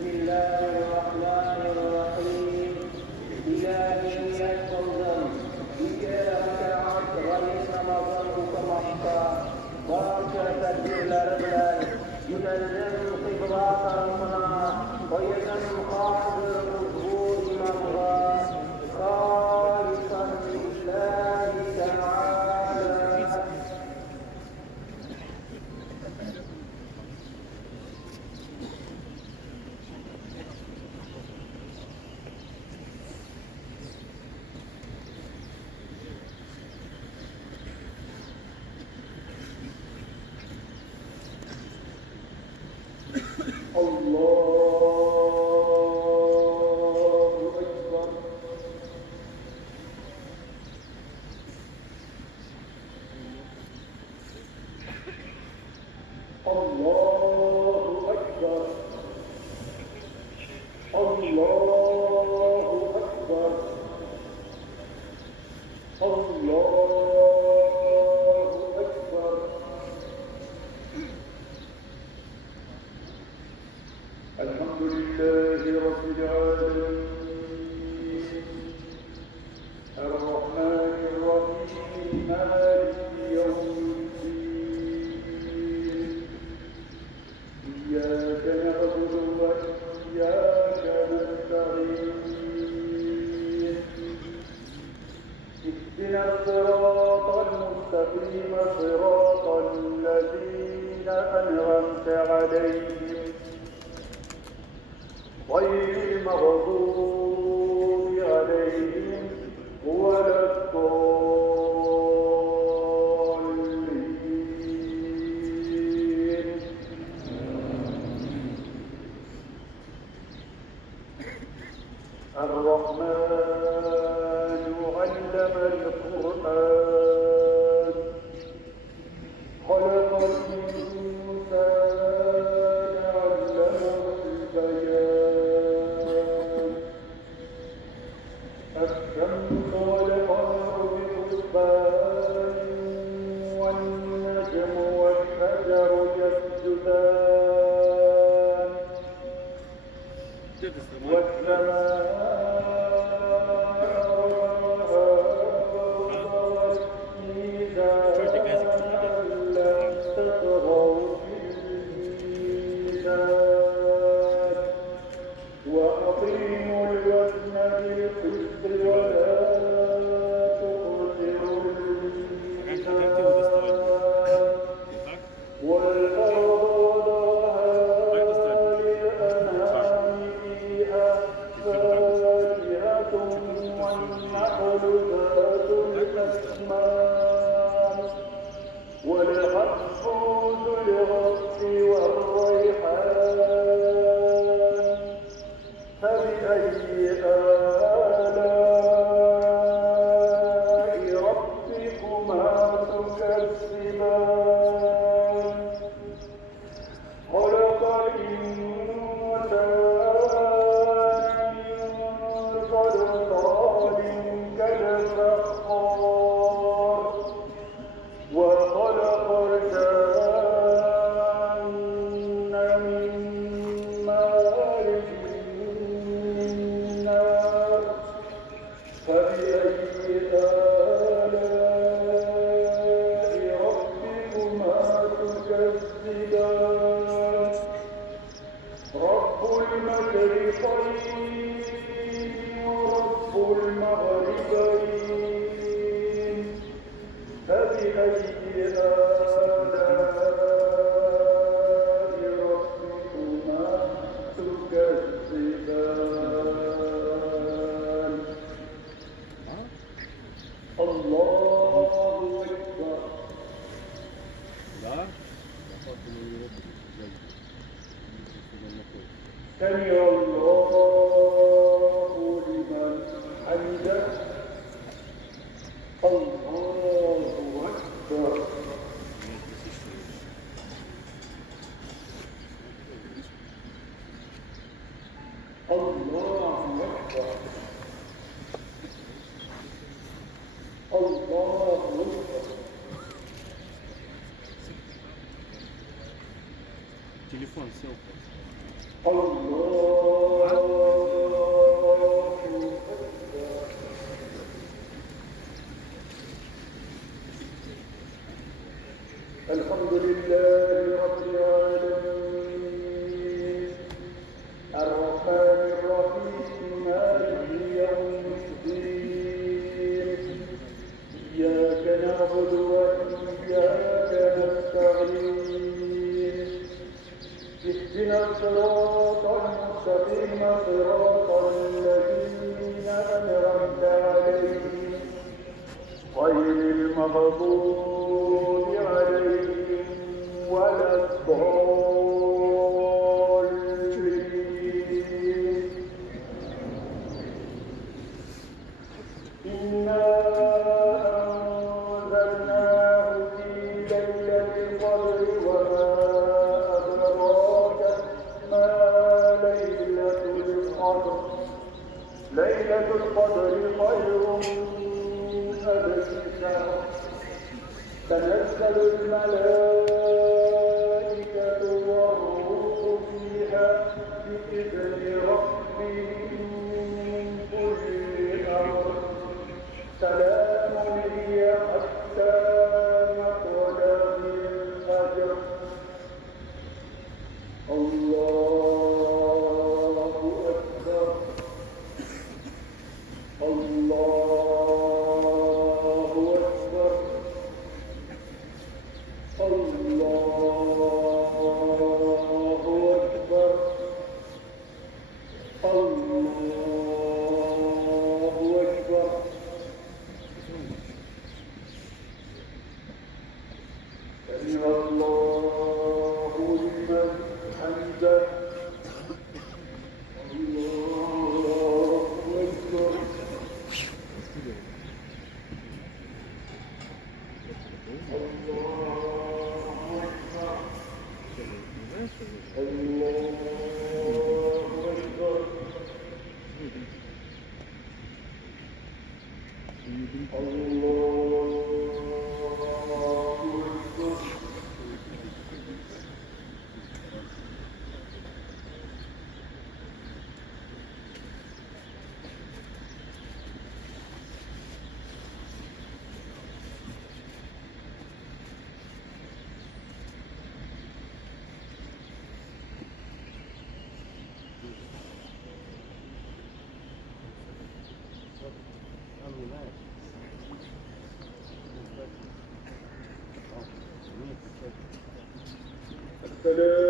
بسم الله الرحمن الرحيم İlahi yetmezden bir kere hakat gayet namazın okumakta bazı tedbirleri bilen yünelim kıbla tarafına koyunun kadir uzvu imamına kâlisan lillahi teâlâ. الحمد لله رب العالمين الرحمن الرحيم مالك يوم الدين إياك نعبد وإياك نستعين اهدنا الصراط المستقيم صراط الذين أنعمت عليهم غير المغضوب عليهم ولا الضالين. الرحمن علم القرآن خلق الإنسان علمه البيان الشمس والقمر بحسبان والنجم والشجر يسجدان والسماء وأقيموا الوزن بالقسط ولا تخسروا الميزان والأرض وضعها للأنعام فيها فاكهة والنخل ذات الأكمام والحب ذو العصف والريحان فبأي آلاء ربكما تكذبان خلق الإنسان من صلصال كالفخار وخلق الجان من مارج من نار فبأي آلاء ربكما تكذبان رب المشرقين ورب المغربين فبأي آلاء ربكما تكذبان الله أكبر. سمع الله لمن حمده. الله أكبر. الله أكبر. الله أكبر. Телефон сел. الله الصراط المستقيم صراط الذين أنعمت عليهم غير المغضوب عليهم ولا الضالين. إنا أنزلناه في ليلة القدر وما أدراك ما ليلة القدر. ليلة القدر خير من ألف شهر. تنزل الملائكة والروح فيها بإذن ربهم من كل أمر. سلام هي حتى مطلع الفجر. الله أكبر. الله أكبر. الله أكبر. الله أكبر. سمع الله لمن حمده. الله أكبر. السلام